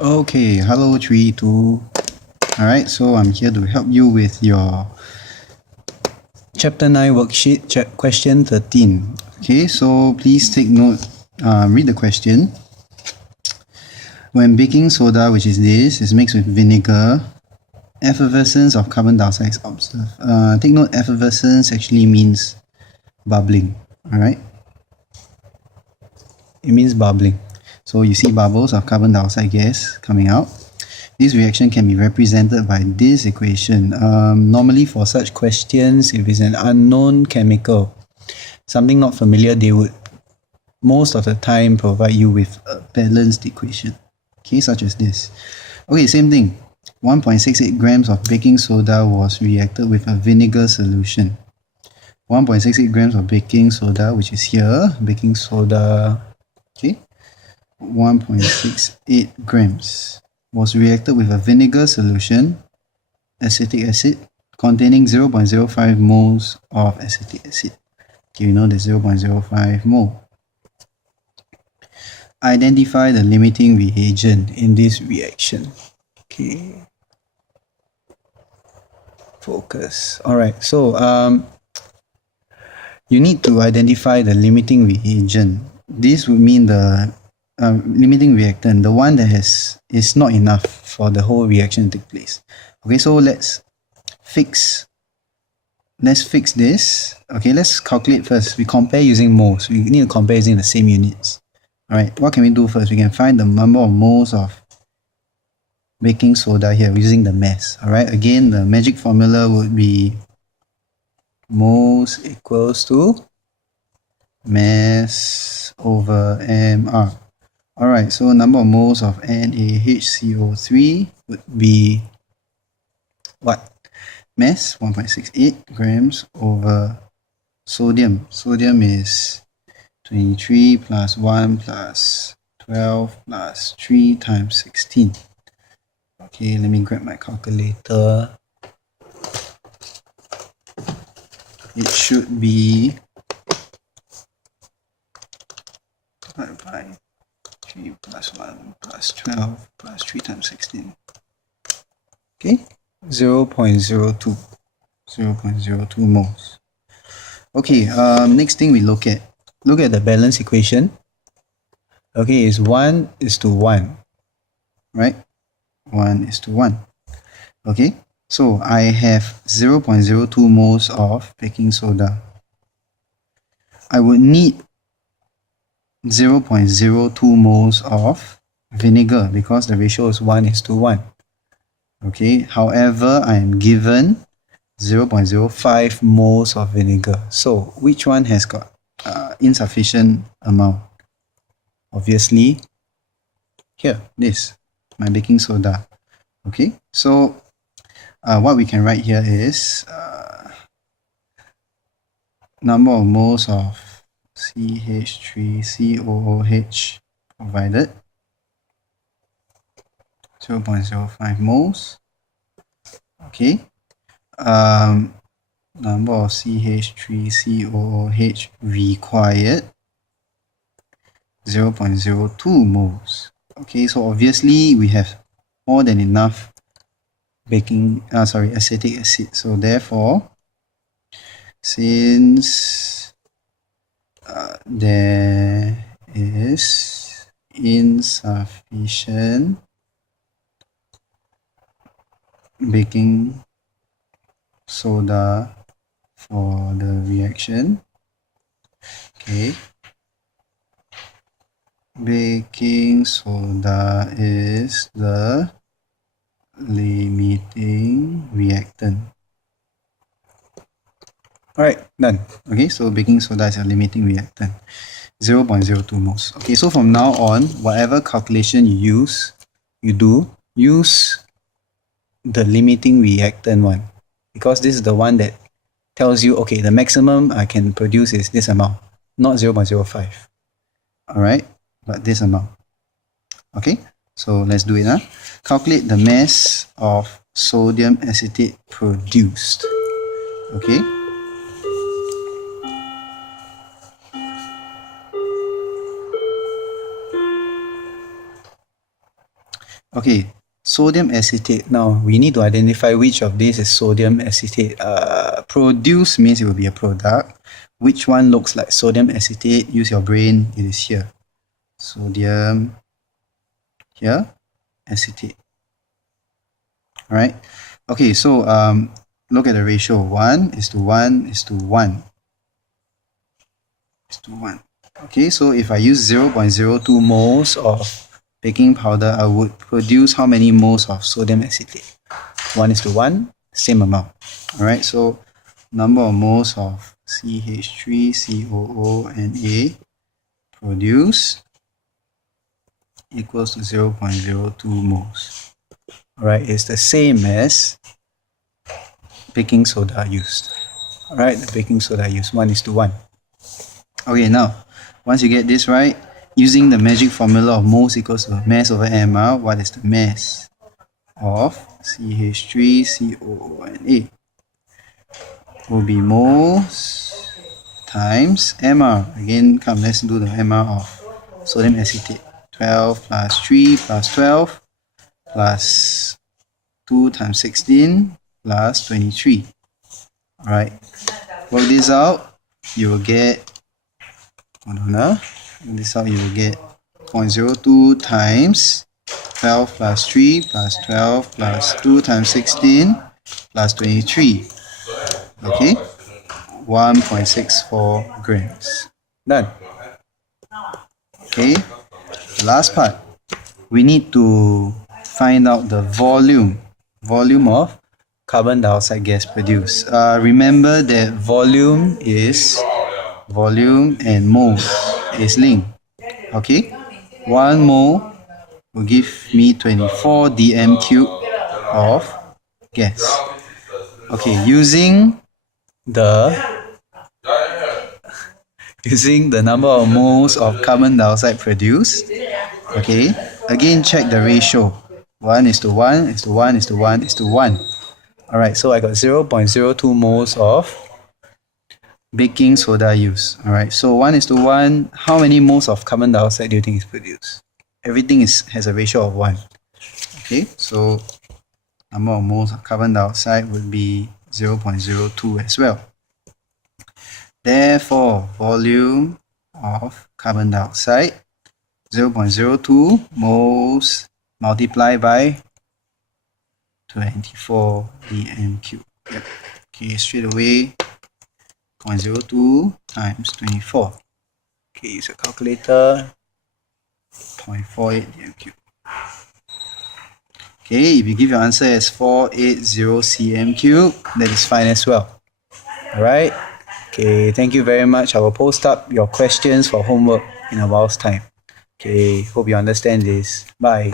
Okay, hello 3, 2. Alright, so I'm here to help you with your Chapter 9 worksheet, question 13. Okay, so please take note, read the question. When baking soda, which is this, is mixed with vinegar, effervescence of carbon dioxide is observed. Take note, effervescence actually means bubbling, alright? It means bubbling. So you see bubbles of carbon dioxide gas coming out. This reaction can be represented by this equation. Normally for such questions, if it's an unknown chemical, something not familiar, they would most of the time provide you with a balanced equation. Okay, such as this. Okay, same thing. 1.68 grams of baking soda was reacted with a vinegar solution. 1.68 grams of baking soda, which is here, baking soda, okay, 1.68 grams was reacted with a vinegar solution, acetic acid, containing 0.05 moles of acetic acid. Okay, we know there's 0.05 mole. Identify the limiting reagent in this reaction. Okay. Focus. Alright, so you need to identify the limiting reagent. This would mean the limiting reactant, the one that is not enough for the whole reaction to take place. Okay, so let's fix this. Okay, let's calculate first. We compare using moles. We need to compare using the same units. Alright, what can we do first? We can find the number of moles of baking soda here using the mass. Alright, again, the magic formula would be moles equals to mass over mR. Alright, so number of moles of NaHCO3 would be what? Mass 1.68 grams over sodium. Sodium is 23 plus 1 plus 12 plus 3 times 16. Okay, let me grab my calculator. It should be divided by 3 plus 1 plus 12 plus 3 times 16. Okay, 0.02 moles. Okay, next thing we look at the balance equation. Okay, is 1:1, right? 1:1. Okay, so I have 0.02 moles of baking soda. I would need 0.02 moles of vinegar because the ratio is 1:1. Okay, however, I am given 0.05 moles of vinegar. So which one has got insufficient amount? Obviously, here, this, my baking soda. Okay, so what we can write here is number of moles of CH3COOH provided, 0.05 moles. Okay, number of CH3COOH required, 0.02 moles. Okay, so obviously we have more than enough acetic acid. So therefore, since there is insufficient baking soda for the reaction, okay, baking soda is the limiting reactant. Alright, done. Okay, so baking soda is a limiting reactant, 0.02 moles. Okay, so from now on, whatever calculation you do, use the limiting reactant one, because this is the one that tells you, okay, the maximum I can produce is this amount, not 0.05. Alright, but this amount. Okay, so let's do it. Calculate the mass of sodium acetate produced. Okay. Okay, sodium acetate. Now, we need to identify which of these is sodium acetate. Produce means it will be a product. Which one looks like sodium acetate? Use your brain. It is here. Sodium, here, acetate. Alright. Okay, so look at the ratio. 1 is to 1 is to 1. Is to 1. Okay, so if I use 0.02 moles of baking powder, I would produce how many moles of sodium acetate? 1 is to 1, same amount. Alright, so number of moles of CH3COO produced equals to 0.02 moles. Alright, it's the same as baking soda used. Alright, the baking soda used 1 is to 1. Okay, now, once you get this right, using the magic formula of moles equals to mass over MR, what is the mass of CH3COO will be moles times MR. Again, come, let's do the MR of sodium acetate. 12 plus 3 plus 12 plus 2 times 16 plus 23. Alright, work this out, you will get, this out you will get 0.02 times 12 plus 3 plus 12 plus 2 times 16 plus 23. Okay, 1.64 grams. Done. Okay, the last part, we need to find out the volume of carbon dioxide gas produced. Remember that volume and mole is linked. Okay, 1 mole will give me 24 dm cube of gas. Okay, using the number of moles of carbon dioxide produced. Okay, again check the ratio. 1 is to 1 is to 1 is to 1 is to 1. Alright, so I got 0.02 moles of baking soda used. Alright, so 1 is to 1. How many moles of carbon dioxide do you think is produced? Everything has a ratio of 1. Okay, so number of moles of carbon dioxide would be 0.02 as well. Therefore, volume of carbon dioxide 0.02 moles multiplied by 24 dm cube. Yep. Okay, straight away 0.02 times 24. Okay, use a calculator. 0.48 dm cube. Okay, if you give your answer as 480 cm cube, that is fine as well. Alright. Okay, thank you very much. I will post up your questions for homework in a while's time. Okay, hope you understand this. Bye.